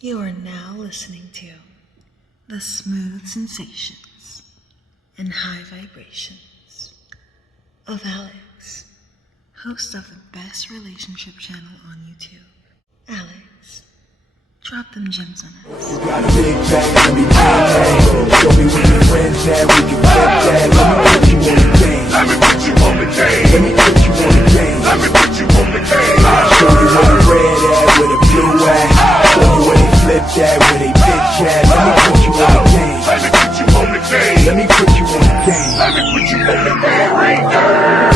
You are now listening to the smooth sensations and high vibrations of Alex, host of the best relationship channel on YouTube. Alex, drop them gems on us. You got a big bag, let me take. Show me where your friends at, we can flip that. Let me put you on the game. Let me put you on the game. Let me put you on the game. Let me put you on the game. Show you where the red at, where the blue at. Show you where they flip that, where they bitch at. Let me put you on the game. Let me put you on the game. Let me put you on the game. Let me put you on the game right there.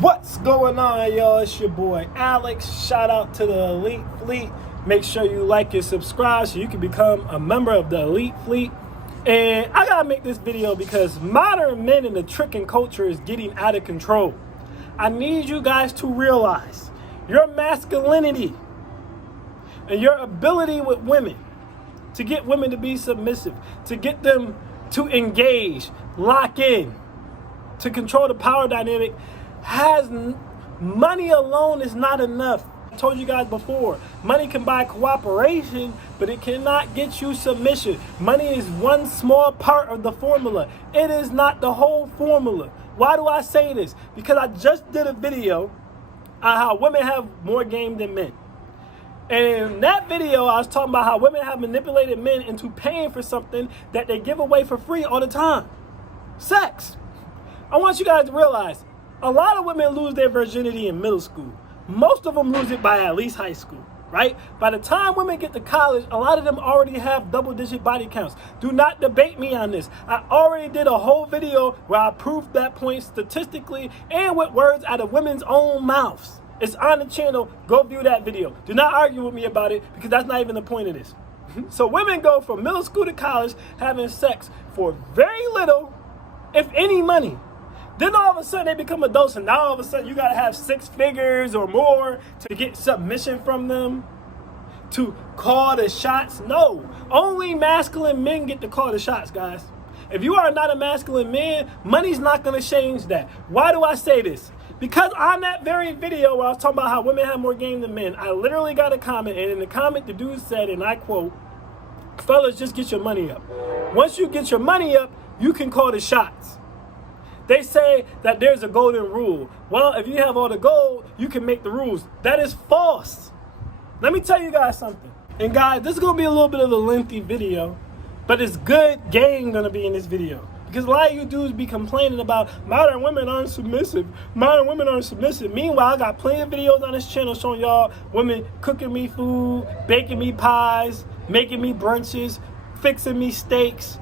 What's going on, y'all? It's your boy Alex. Shout out to the Elite Fleet. Make sure you like and subscribe so you can become a member of the Elite Fleet. And I gotta make this video because modern men and the tricking culture is getting out of control. I need you guys to realize your masculinity and your ability with women to get women to be submissive, to get them to engage, lock in, to control the power dynamic. Money alone is not enough. I told you guys before, money can buy cooperation, but it cannot get you submission. Money is one small part of the formula. It is not the whole formula. Why do I say this? Because I just did a video on how women have more game than men. And in that video, I was talking about how women have manipulated men into paying for something that they give away for free all the time. Sex. I want you guys to realize, a lot of women lose their virginity in middle school. Most of them lose it by at least high school, right? By the time women get to college, a lot of them already have double-digit body counts. Do not debate me on this. I already did a whole video where I proved that point statistically and with words out of women's own mouths. It's on the channel. Go view that video. Do not argue with me about it because that's not even the point of this. So women go from middle school to college having sex for very little, if any, money. Then all of a sudden they become adults, and now all of a sudden you gotta have 6 figures or more to get submission from them, to call the shots. No, only masculine men get to call the shots, guys. If you are not a masculine man, money's not gonna change that. Why do I say this? Because on that very video where I was talking about how women have more game than men, I literally got a comment, and in the comment the dude said, and I quote, "Fellas, just get your money up. Once you get your money up, you can call the shots." They say that there's a golden rule. Well, if you have all the gold, you can make the rules. That is false. Let me tell you guys something. And guys, this is going to be a little bit of a lengthy video, but it's good game going to be in this video. Because a lot of you dudes be complaining about modern women aren't submissive. Modern women aren't submissive. Meanwhile, I got plenty of videos on this channel showing y'all women cooking me food, baking me pies, making me brunches, fixing me steaks,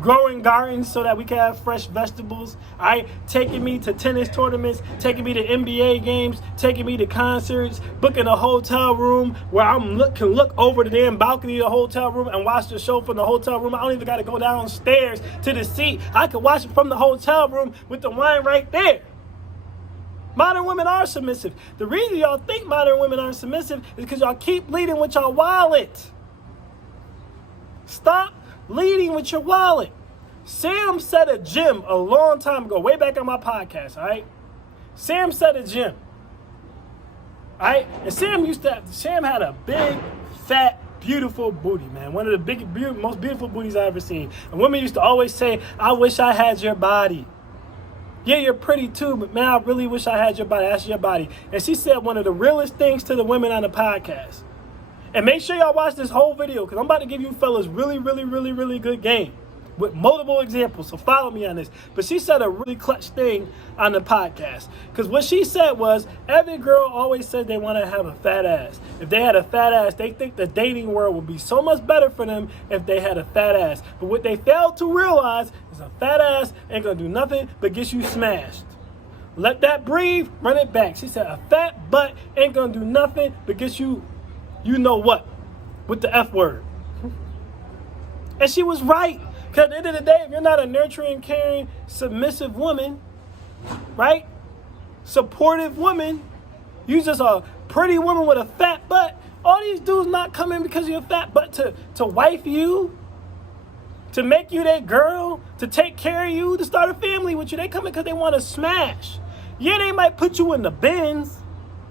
growing gardens so that we can have fresh vegetables, all right? Taking me to tennis tournaments, taking me to NBA games, taking me to concerts, booking a hotel room where I can look over the damn balcony of the hotel room and watch the show from the hotel room. I don't even got to go downstairs to the seat. I can watch it from the hotel room with the wine right there. Modern women are submissive. The reason y'all think modern women aren't submissive is because y'all keep leading with your wallet. Stop leading with your wallet. Sam said a gym a long time ago, way back on my podcast, all right? Sam said a gym, all right? And Sam had a big, fat, beautiful booty, man. One of the most beautiful booties I ever seen. And women used to always say, "I wish I had your body." Yeah, you're pretty too, but man, I really wish I had your body. That's your body. And she said one of the realest things to the women on the podcast. And make sure y'all watch this whole video because I'm about to give you fellas really, really, really, really good game with multiple examples. So follow me on this. But she said a really clutch thing on the podcast. Because what she said was, every girl always said they want to have a fat ass. If they had a fat ass, they think the dating world would be so much better for them if they had a fat ass. But what they failed to realize is a fat ass ain't going to do nothing but get you smashed. Let that breathe, run it back. She said a fat butt ain't going to do nothing but get you, you know what, with the F word. And she was right. Because at the end of the day, if you're not a nurturing, caring, submissive woman, right? Supportive woman. You just a pretty woman with a fat butt. All these dudes not coming because of your fat butt to wife you, to make you their girl, to take care of you, to start a family with you. They coming because they want to smash. Yeah, they might put you in the bins,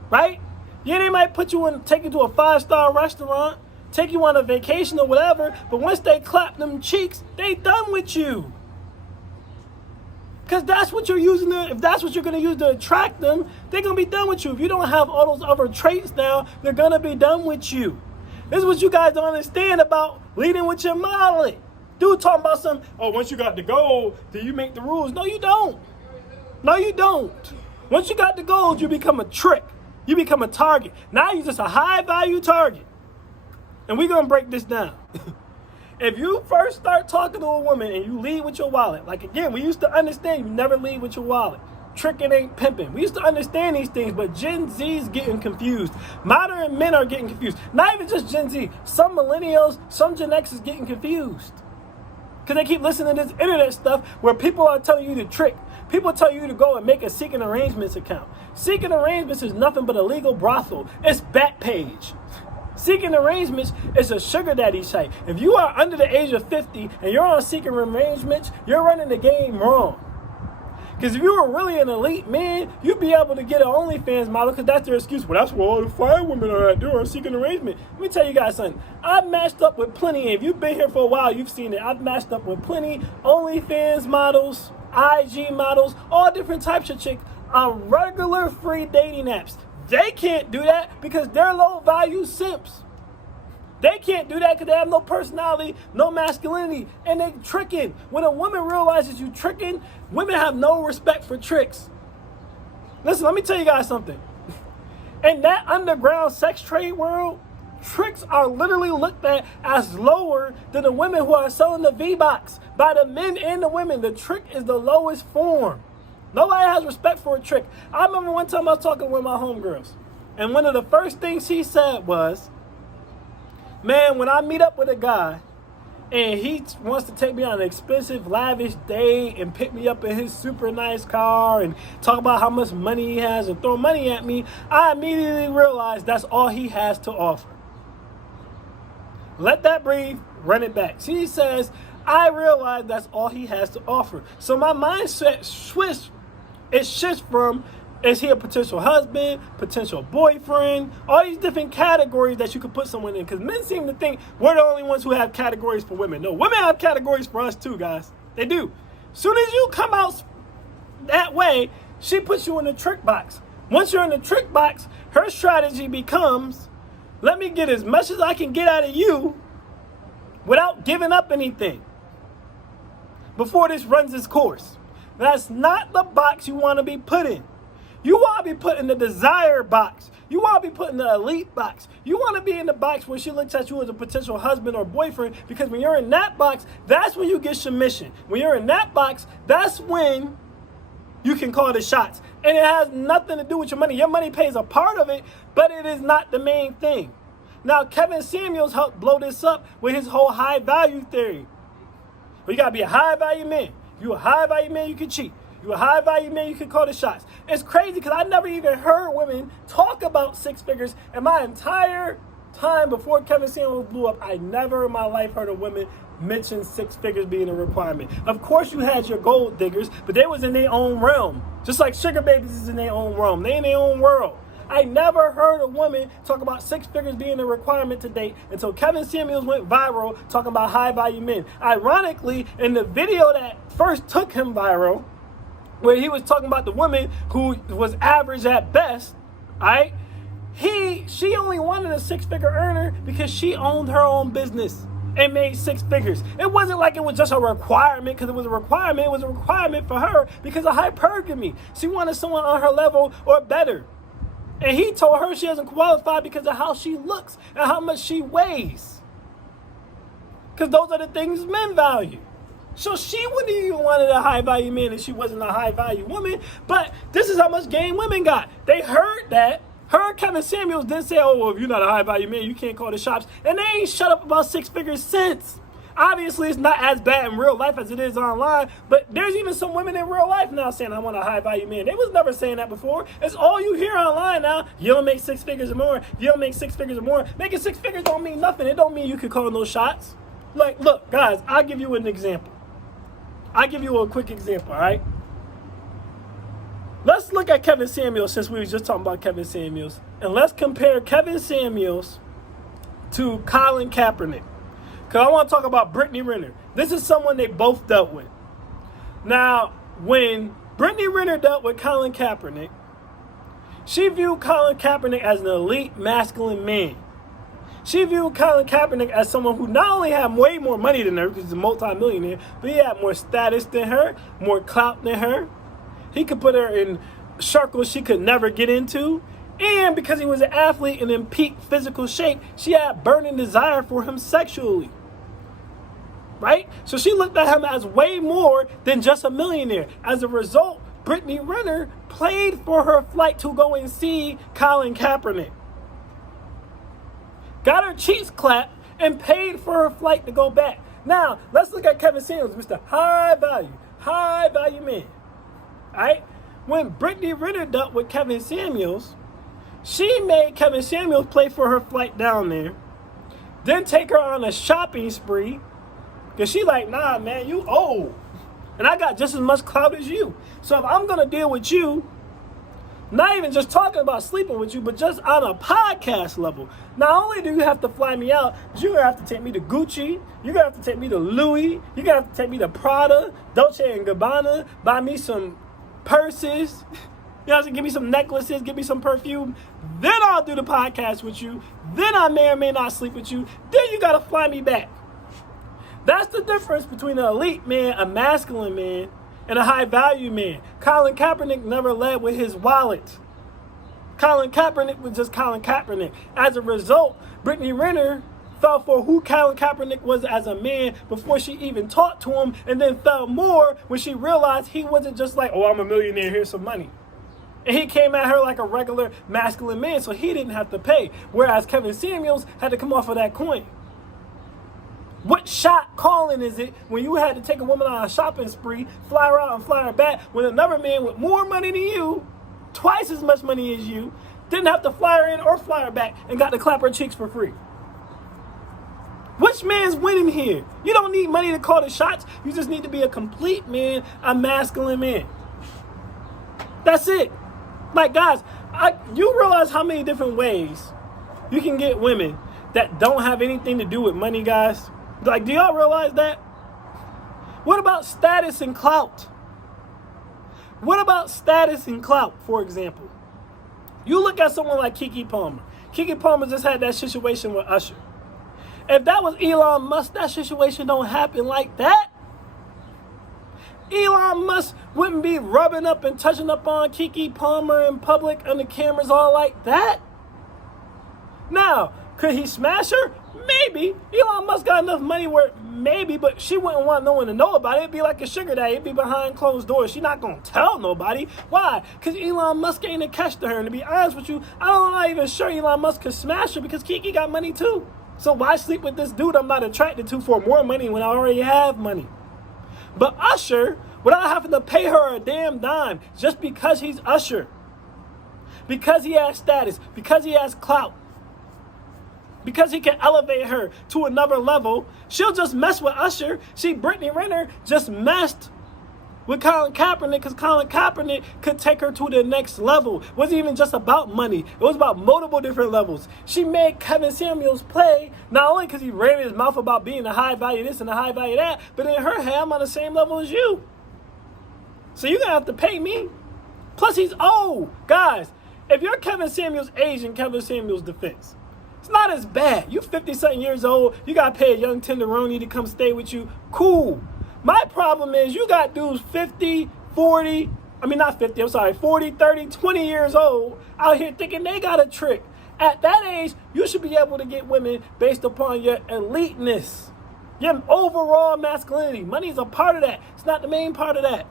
right? Yeah, they might take you to a 5-star restaurant, take you on a vacation or whatever, but once they clap them cheeks, they done with you. Because that's what you're using if that's what you're going to use to attract them, they're going to be done with you. If you don't have all those other traits now, they're going to be done with you. This is what you guys don't understand about leading with your modeling. Dude talking about once you got the gold, then you make the rules. No, you don't. No, you don't. Once you got the gold, you become a trick. You become a target. Now you're just a high-value target. And we're going to break this down. If you first start talking to a woman and you lead with your wallet, like again, we used to understand you never lead with your wallet. Tricking ain't pimping. We used to understand these things, but Gen Z's getting confused. Modern men are getting confused. Not even just Gen Z. Some millennials, some Gen X is getting confused. Because they keep listening to this internet stuff where people are telling you to trick. People tell you to go and make a Seeking Arrangements account. Seeking Arrangements is nothing but a legal brothel. It's Backpage. Seeking Arrangements is a sugar daddy site. If you are under the age of 50 and you're on Seeking Arrangements, you're running the game wrong. Because if you were really an elite man, you'd be able to get an OnlyFans model because that's their excuse. Well, that's where all the fine women are at. They're on Seeking Arrangement. Let me tell you guys something. I've matched up with plenty. If you've been here for a while, you've seen it. I've matched up with plenty OnlyFans models, IG models, all different types of chicks on regular free dating apps. They can't do that because they're low-value simps. They can't do that because they have no personality, no masculinity, and they tricking. When a woman realizes you tricking, women have no respect for tricks. Listen, let me tell you guys something. In that underground sex trade world, tricks are literally looked at as lower than the women who are selling the V-Box. By the men and the women, the trick is the lowest form. Nobody has respect for a trick. I remember one time I was talking with my homegirls, and one of the first things she said was, man, when I meet up with a guy and he wants to take me on an expensive, lavish date and pick me up in his super nice car and talk about how much money he has and throw money at me, I immediately realize that's all he has to offer. Let that breathe, run it back. She says, I realize that's all he has to offer. So my mindset shifts from, is he a potential husband, potential boyfriend, all these different categories that you could put someone in. Because men seem to think we're the only ones who have categories for women. No, women have categories for us too, guys. They do. Soon as you come out that way, she puts you in the trick box. Once you're in the trick box, her strategy becomes, let me get as much as I can get out of you without giving up anything before this runs its course. That's not the box you want to be put in. You want to be put in the desire box. You want to be put in the elite box. You want to be in the box where she looks at you as a potential husband or boyfriend, because when you're in that box, that's when you get submission. When you're in that box, that's when you can call the shots. And it has nothing to do with your money. Your money pays a part of it, but it is not the main thing. Now, Kevin Samuels helped blow this up with his whole high value theory. Well, you got to be a high value man. If you're a high value man, you can cheat. You're a high value man, you can call the shots. It's crazy because I never even heard women talk about six figures in my entire time before Kevin Samuels blew up. I never in my life heard a woman mention six figures being a requirement. Of course you had your gold diggers, but they was in their own realm. Just like sugar babies is in their own realm. They in their own world. I never heard a woman talk about six figures being a requirement to date until Kevin Samuels went viral talking about high value men. Ironically, in the video that first took him viral, where he was talking about the woman who was average at best, right? She only wanted a six-figure earner because she owned her own business and made six figures. It wasn't like it was just a requirement because it was a requirement. It was a requirement for her because of hypergamy. She wanted someone on her level or better. And he told her she doesn't qualify because of how she looks and how much she weighs. Because those are the things men value. So she wouldn't even wanted a high value man if she wasn't a high value woman. But this is how much game women got. They heard that. Her and Kevin Samuels didn't say, oh, well, if you're not a high value man, you can't call the shots. And they ain't shut up about six figures since. Obviously, it's not as bad in real life as it is online, but there's even some women in real life now saying, I want a high-value man. They was never saying that before. It's all you hear online now. You don't make 6 figures or more. You don't make 6 figures or more. Making 6 figures don't mean nothing. It don't mean you could call no shots. Like, look, guys, I'll give you an example. I'll give you a quick example, all right? Let's look at Kevin Samuels, since we were just talking about Kevin Samuels. And let's compare Kevin Samuels to Colin Kaepernick. Because I want to talk about Brittany Renner. This is someone they both dealt with. Now, when Brittany Renner dealt with Colin Kaepernick, she viewed Colin Kaepernick as an elite masculine man. She viewed Colin Kaepernick as someone who not only had way more money than her, because he's a multi-millionaire, but he had more status than her, more clout than her. He could put her in circles she could never get into. And because he was an athlete and in peak physical shape, she had burning desire for him sexually. Right? So she looked at him as way more than just a millionaire. As a result, Brittany Renner paid for her flight to go and see Colin Kaepernick. Got her cheeks clapped and paid for her flight to go back. Now, let's look at Kevin Samuels, Mr. High value man. Alright? When Brittany Renner dealt with Kevin Samuels, she made Kevin Samuels pay for her flight down there, then take her on a shopping spree. Because she like, nah, man, you old. And I got just as much clout as you. So if I'm going to deal with you, not even just talking about sleeping with you, but just on a podcast level, not only do you have to fly me out, but you're going to have to take me to Gucci. You're going to have to take me to Louis. You're going to have to take me to Prada, Dolce & Gabbana, buy me some purses. You have to give me some necklaces, give me some perfume. Then I'll do the podcast with you. Then I may or may not sleep with you. Then you got to fly me back. That's the difference between an elite man, a masculine man, and a high-value man. Colin Kaepernick never led with his wallet. Colin Kaepernick was just Colin Kaepernick. As a result, Brittany Renner fell for who Colin Kaepernick was as a man before she even talked to him, and then fell more when she realized he wasn't just like, oh, I'm a millionaire, here's some money. And he came at her like a regular masculine man, so he didn't have to pay. Whereas Kevin Samuels had to come off of that coin. What shot calling is it when you had to take a woman on a shopping spree, fly her out and fly her back, when another man with more money than you, twice as much money as you, didn't have to fly her in or fly her back and got to clap her cheeks for free? Which man's winning here? You don't need money to call the shots. You just need to be a complete man, a masculine man. That's it. Like, guys, you realize how many different ways you can get women that don't have anything to do with money, guys? Like, do y'all realize that? What about status and clout? What about status and clout, for example? You look at someone like Keke Palmer. Keke Palmer just had that situation with Usher. If that was Elon Musk, that situation don't happen like that. Elon Musk wouldn't be rubbing up and touching up on Keke Palmer in public on the cameras all like that. Now, could he smash her? Maybe. Elon Musk got enough money where maybe, but she wouldn't want no one to know about it. It'd be like a sugar daddy. It'd be behind closed doors. She's not going to tell nobody. Why? Because Elon Musk ain't a catch to her. And to be honest with you, I'm not even sure Elon Musk could smash her because Keke got money too. So why sleep with this dude I'm not attracted to for more money when I already have money? But Usher, without having to pay her a damn dime, just because he's Usher, because he has status, because he has clout, because he can elevate her to another level, she'll just mess with Usher. Brittany Renner just messed with Colin Kaepernick because Colin Kaepernick could take her to the next level. It wasn't even just about money. It was about multiple different levels. She made Kevin Samuels play, not only because he ran his mouth about being a high value this and a high value that, but in her head, I'm on the same level as you. So you're going to have to pay me. Plus, he's old. Guys, if you're Kevin Samuels' age in Kevin Samuels' defense, it's not as bad. You 50-something years old. You got to pay a young tenderoni to come stay with you. Cool. My problem is you got dudes 40, 30, 20 years old out here thinking they got a trick. At that age, you should be able to get women based upon your eliteness, your overall masculinity. Money's a part of that. It's not the main part of that.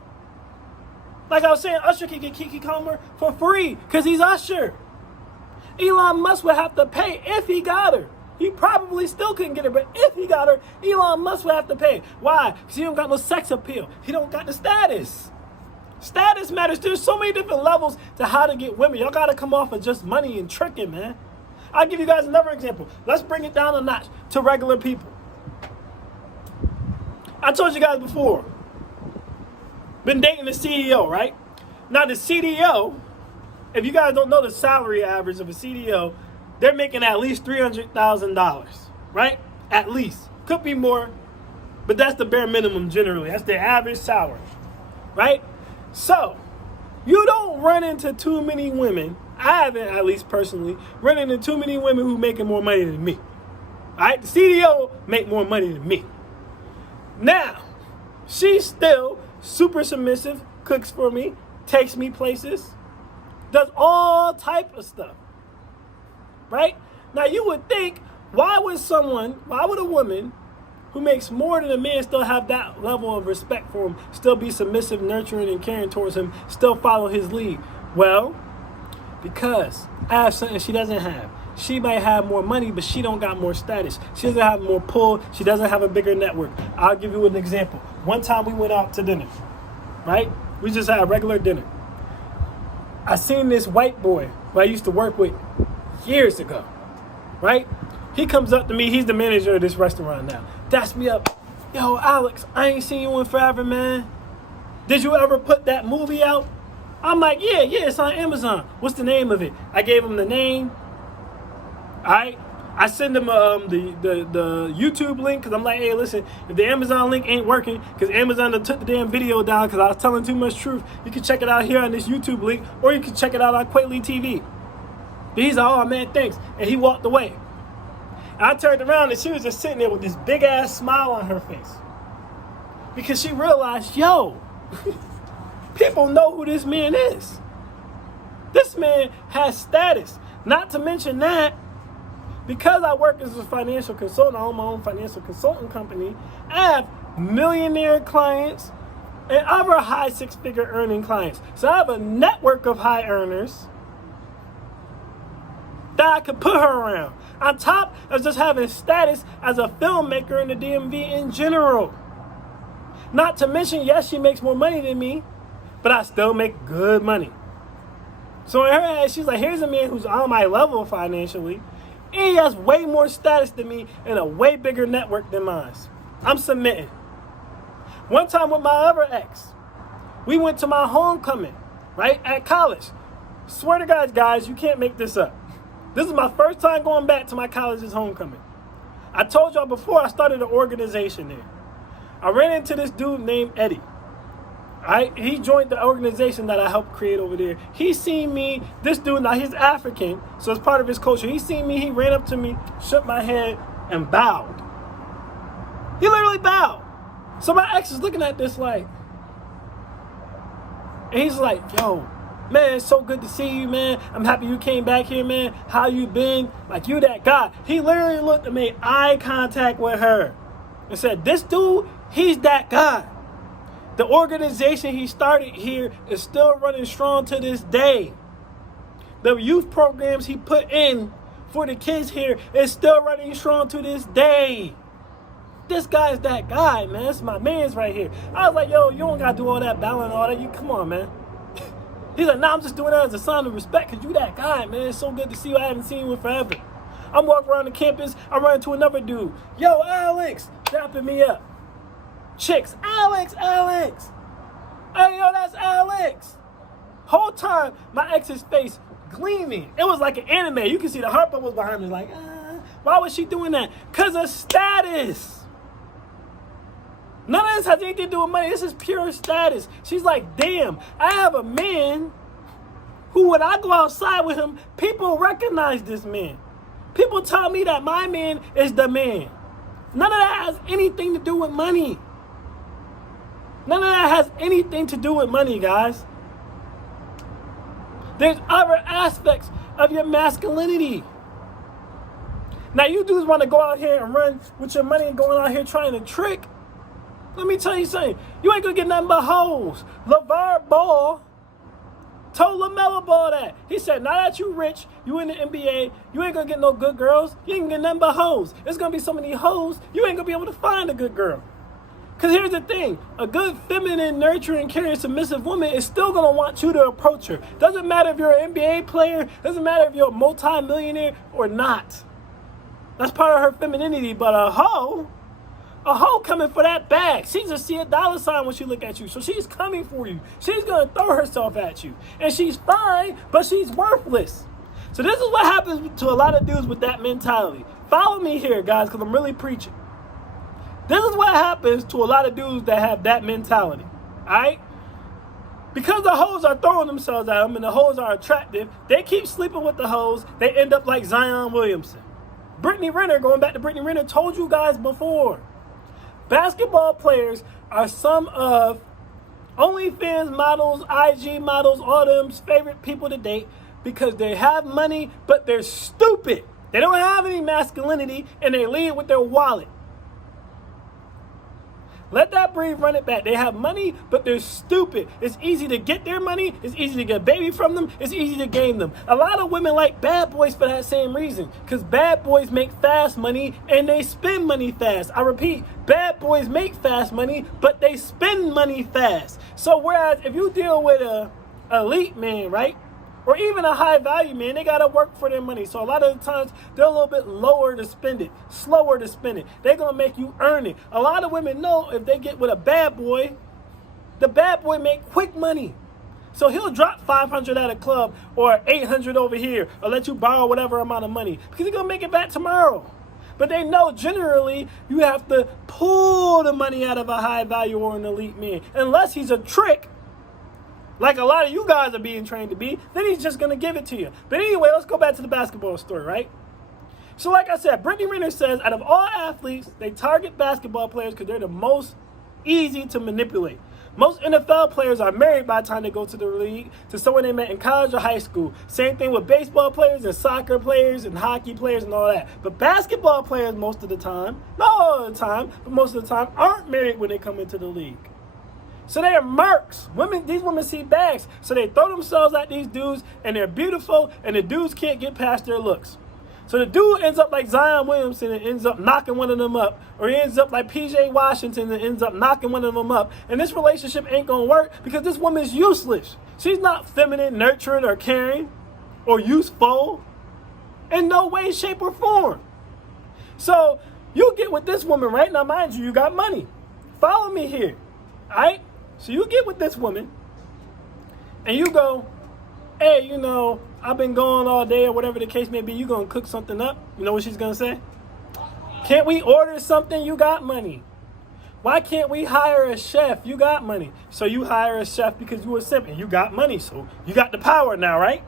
Like I was saying, Usher can get Keke Palmer for free because he's Usher. Elon Musk would have to pay if he got her he probably still couldn't get her. But if he got her, Elon Musk would have to pay. Why? Because he don't got no sex appeal. He don't got the status. Status matters. There's so many different levels to how to get women. Y'all got to come off of just money and tricking, man. I'll give you guys another example. Let's bring it down a notch to regular people. I told you guys before, been dating the CEO, right? Now the CDO, if you guys don't know the salary average of a CDO, they're making at least $300,000, right? At least. Could be more, but that's the bare minimum generally. That's their average salary, right? So, you don't run into too many women, I haven't at least personally, run into too many women who making more money than me. All right? The CDO make more money than me. Now, she's still super submissive, cooks for me, takes me places, does all type of stuff, right? Now, you would think, why would a woman who makes more than a man still have that level of respect for him, still be submissive, nurturing, and caring towards him, still follow his lead? Well, because I have something she doesn't have. She might have more money, but she don't got more status. She doesn't have more pull. She doesn't have a bigger network. I'll give you an example. One time we went out to dinner, right? We just had a regular dinner. I seen this white boy who I used to work with years ago, right? He comes up to me. He's the manager of this restaurant now. Daps me up. Yo, Alex, I ain't seen you in forever, man. Did you ever put that movie out? I'm like, yeah, it's on Amazon. What's the name of it? I gave him the name. All right. I send him the YouTube link because I'm like, hey, listen, if the Amazon link ain't working because Amazon done took the damn video down because I was telling too much truth, you can check it out here on this YouTube link or you can check it out on Quaitly TV. But he's like, oh, man, thanks. And he walked away. And I turned around and she was just sitting there with this big ass smile on her face because she realized, yo, people know who this man is. This man has status. Not to mention that, because I work as a financial consultant, I own my own financial consulting company, I have millionaire clients and other high six-figure earning clients. So I have a network of high earners that I could put her around. On top of just having status as a filmmaker in the DMV in general. Not to mention, yes, she makes more money than me, but I still make good money. So in her head, she's like, here's a man who's on my level financially, and he has way more status than me and a way bigger network than mine. I'm submitting. One time with my other ex, we went to my homecoming, right, at college. Swear to God, guys, you can't make this up. This is my first time going back to my college's homecoming. I told y'all before I started an organization there. I ran into this dude named Eddie. He joined the organization that I helped create over there. He seen me, this dude, now he's African, so it's part of his culture. He seen me, he ran up to me, shook my hand, and bowed. He literally bowed. So my ex is looking at this like, and he's like, yo, man, it's so good to see you, man. I'm happy you came back here, man. How you been? Like, you that guy. He literally looked and made eye contact with her and said, this dude, he's that guy. The organization he started here is still running strong to this day. The youth programs he put in for the kids here is still running strong to this day. This guy's that guy, man. This is my man's right here. I was like, yo, you don't got to do all that bowing and all that. You come on, man. He's like, nah, I'm just doing that as a sign of respect because you that guy, man. It's so good to see you. I haven't seen you in forever. I'm walking around the campus. I run into another dude. Yo, Alex, dapping me up. Chicks, Alex. Hey, yo, that's Alex. Whole time, my ex's face gleaming. It was like an anime. You can see the heart bubbles behind me. Like, why was she doing that? Because of status. None of this has anything to do with money. This is pure status. She's like, damn, I have a man who, when I go outside with him, people recognize this man. People tell me that my man is the man. None of that has anything to do with money. None of that has anything to do with money, guys. There's other aspects of your masculinity. Now, you dudes want to go out here and run with your money and going out here trying to trick. Let me tell you something. You ain't going to get nothing but hoes. LeVar Ball told LaMelo Ball that. He said, now that you rich, you in the NBA, you ain't gonna get no good girls. You ain't gonna get nothing but hoes. There's gonna be so many hoes, you ain't gonna be able to find a good girl. Because here's the thing, a good feminine, nurturing, caring, submissive woman is still going to want you to approach her. Doesn't matter if you're an NBA player, doesn't matter if you're a multi-millionaire or not. That's part of her femininity, but a hoe coming for that bag. She just see a dollar sign when she look at you, so she's coming for you. She's going to throw herself at you. And she's fine, but she's worthless. So this is what happens to a lot of dudes with that mentality. Follow me here, guys, because I'm really preaching. This is what happens to a lot of dudes that have that mentality, all right? Because the hoes are throwing themselves at them and the hoes are attractive, they keep sleeping with the hoes. They end up like Zion Williamson. Brittany Renner, going back to Brittany Renner, told you guys before. Basketball players are some of OnlyFans models, IG models, all them's favorite people to date because they have money, but they're stupid. They don't have any masculinity and they lead with their wallet. Let that breathe, run it back. They have money, but they're stupid. It's easy to get their money. It's easy to get a baby from them. It's easy to game them. A lot of women like bad boys for that same reason. Because bad boys make fast money and they spend money fast. I repeat, bad boys make fast money, but they spend money fast. So whereas if you deal with a elite man, right? Or even a high value man, they got to work for their money. So a lot of the times, they're a little bit lower to spend it, slower to spend it. They're going to make you earn it. A lot of women know if they get with a bad boy, the bad boy make quick money. So he'll drop 500 at a club or 800 over here or let you borrow whatever amount of money because he's going to make it back tomorrow. But they know generally you have to pull the money out of a high value or an elite man. Unless he's a trick, like a lot of you guys are being trained to be, then he's just going to give it to you. But anyway, let's go back to the basketball story, right? So like I said, Brittany Renner says out of all athletes, they target basketball players because they're the most easy to manipulate. Most NFL players are married by the time they go to the league to someone they met in college or high school. Same thing with baseball players and soccer players and hockey players and all that. But basketball players most of the time, not all the time, but most of the time aren't married when they come into the league. So they are marks. These women see bags. So they throw themselves at these dudes, and they're beautiful, and the dudes can't get past their looks. So the dude ends up like Zion Williamson and ends up knocking one of them up. Or he ends up like PJ Washington and ends up knocking one of them up. And this relationship ain't going to work because this woman's useless. She's not feminine, nurturing, or caring, or useful in no way, shape, or form. So you get with this woman, right? Now, mind you, you got money. Follow me here, all right? So you get with this woman, and you go, hey, you know, I've been gone all day or whatever the case may be. You going to cook something up? You know what she's going to say? Can't we order something? You got money. Why can't we hire a chef? You got money. So you hire a chef because you a simp and you got money. So you got the power now, right?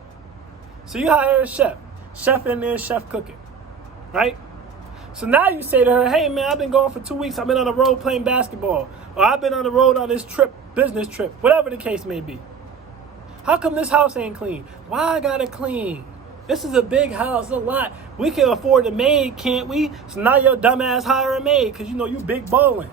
So you hire a chef. Chef in there, chef cooking, right? So now you say to her, hey, man, I've been gone for 2 weeks. I've been on the road playing basketball. Or I've been on the road on this trip, business trip, whatever the case may be. How come this house ain't clean? Why I gotta clean? This is a big house, a lot. We can afford a maid, can't we? So now your dumbass hire a maid because you know you big ballin'.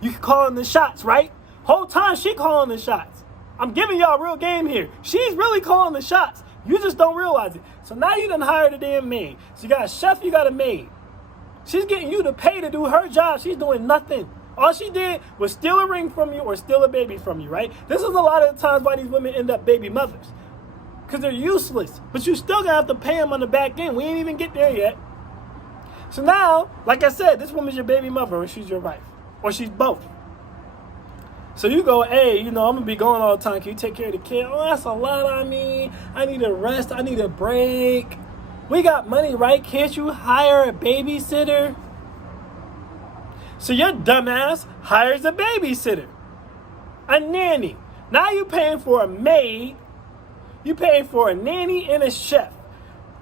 You can call in the shots, right? Whole time she calling the shots. I'm giving y'all real game here. She's really calling the shots. You just don't realize it. So now you done hired a damn maid. So you got a chef, you got a maid. She's getting you to pay to do her job. She's doing nothing. All she did was steal a ring from you or steal a baby from you, right? This is a lot of the times why these women end up baby mothers. Because they're useless. But you still going to have to pay them on the back end. We ain't even get there yet. So now, like I said, this woman's your baby mother or she's your wife. Or she's both. So you go, hey, you know, I'm going to be gone all the time. Can you take care of the kid? Oh, that's a lot on me. I need a rest. I need a break. We got money, right? Can't you hire a babysitter? So your dumbass hires a babysitter, a nanny. Now you're paying for a maid, you're paying for a nanny and a chef.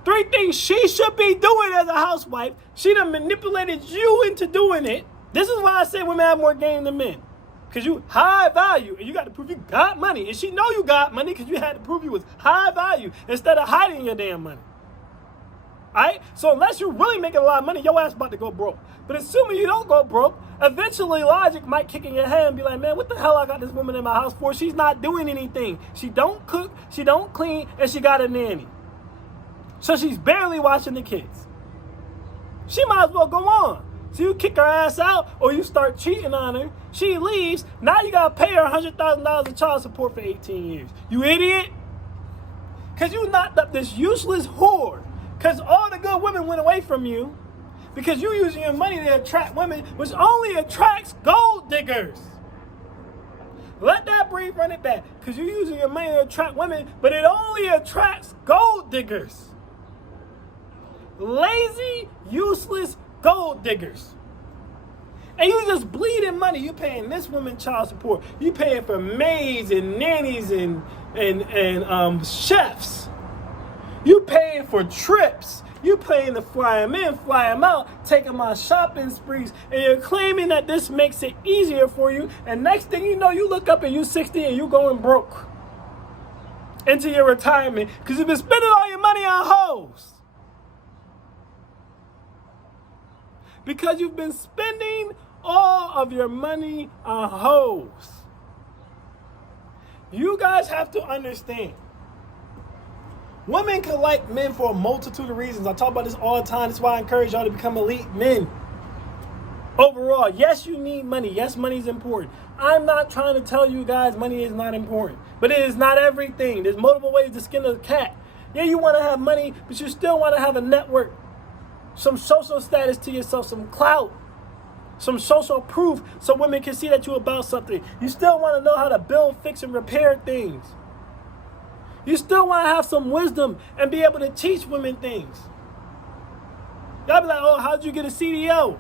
3 things she should be doing as a housewife. She done manipulated you into doing it. This is why I say women have more game than men. Because you high value and you got to prove you got money. And she know you got money because you had to prove you was high value instead of hiding your damn money. Alright? So unless you're really making a lot of money, your ass about to go broke. But assuming you don't go broke, eventually logic might kick in your head and be like, man, what the hell I got this woman in my house for? She's not doing anything. She don't cook, she don't clean, and she got a nanny. So she's barely watching the kids. She might as well go on. So you kick her ass out or you start cheating on her. She leaves. Now you got to pay her $100,000 in child support for 18 years. You idiot. Because you knocked up this useless whore. Because all the good women went away from you. Because you're using your money to attract women, which only attracts gold diggers. Let that breathe, run it back. Because you're using your money to attract women, but it only attracts gold diggers. Lazy, useless gold diggers. And you just bleeding money. You paying this woman child support. You paying for maids and nannies and chefs. You paying for trips. You paying to fly them in, fly them out, take them on shopping sprees, and you're claiming that this makes it easier for you. And next thing you know, you look up and you're 60 and you going broke into your retirement because you've been spending all your money on hoes. Because you've been spending all of your money on hoes. You guys have to understand. Women can like men for a multitude of reasons. I talk about this all the time. That's why I encourage y'all to become elite men. Overall, yes, you need money. Yes, money is important. I'm not trying to tell you guys money is not important. But it is not everything. There's multiple ways to skin a cat. Yeah, you want to have money, but you still want to have a network. Some social status to yourself, some clout, some social proof so women can see that you're about something. You still want to know how to build, fix, and repair things. You still want to have some wisdom and be able to teach women things. Y'all be like, oh, how'd you get a CDO?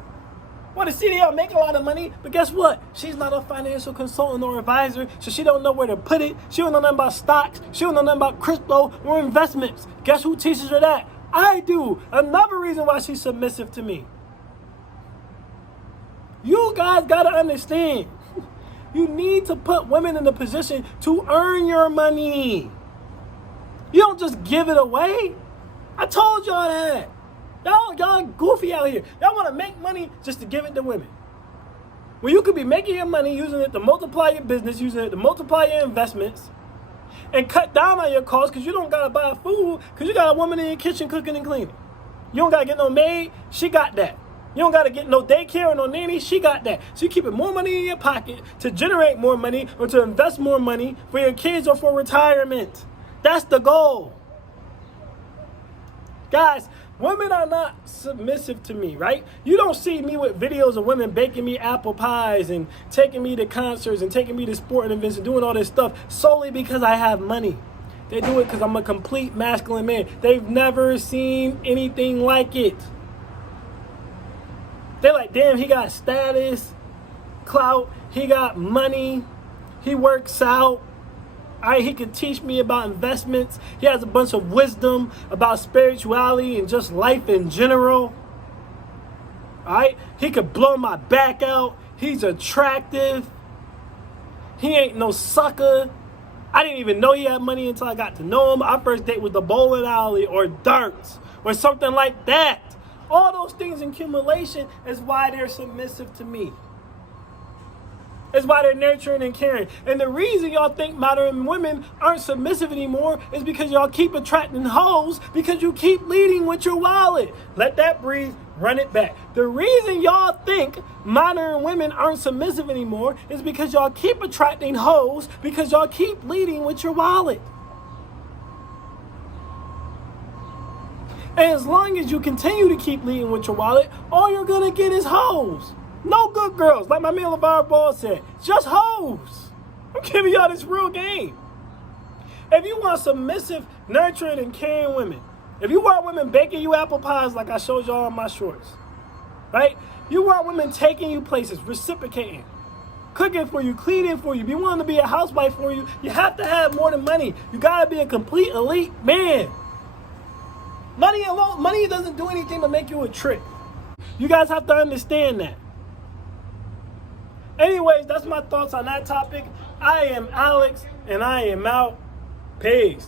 Well, the CDO make a lot of money, but guess what? She's not a financial consultant or advisor, so she don't know where to put it. She don't know nothing about stocks. She don't know nothing about crypto or investments. Guess who teaches her that? I do. Another reason why she's submissive to me. You guys got to understand. You need to put women in a position to earn your money. You don't just give it away. I told y'all that. Y'all goofy out here. Y'all want to make money just to give it to women. Well, you could be making your money using it to multiply your business, using it to multiply your investments, and cut down on your costs because you don't got to buy food because you got a woman in your kitchen cooking and cleaning. You don't got to get no maid. She got that. You don't got to get no daycare or no nanny. She got that. So you're keeping more money in your pocket to generate more money or to invest more money for your kids or for retirement. That's the goal. Guys, women are not submissive to me, right? You don't see me with videos of women baking me apple pies and taking me to concerts and taking me to sporting events and doing all this stuff solely because I have money. They do it because I'm a complete masculine man. They've never seen anything like it. They're like, damn, he got status, clout, he got money, he works out. All right, he can teach me about investments. He has a bunch of wisdom about spirituality and just life in general. All right, he could blow my back out. He's attractive. He ain't no sucker. I didn't even know he had money until I got to know him. Our first date was the bowling alley or darts or something like that. All those things in accumulation is why they're submissive to me. It's why they're nurturing and caring. And the reason y'all think modern women aren't submissive anymore is because y'all keep attracting hoes because you keep leading with your wallet. Let that breathe, run it back. The reason y'all think modern women aren't submissive anymore is because y'all keep attracting hoes because y'all keep leading with your wallet. And as long as you continue to keep leading with your wallet, all you're going to get is hoes. No good girls, like my man LeVar Ball said. Just hoes. I'm giving y'all this real game. If you want submissive, nurturing, and caring women, if you want women baking you apple pies like I showed y'all on my shorts, right? You want women taking you places, reciprocating, cooking for you, cleaning for you, be willing to be a housewife for you, you have to have more than money. You got to be a complete elite man. Money alone, money doesn't do anything but make you a trick. You guys have to understand that. Anyways, that's my thoughts on that topic. I am Alex, and I am out. Peace.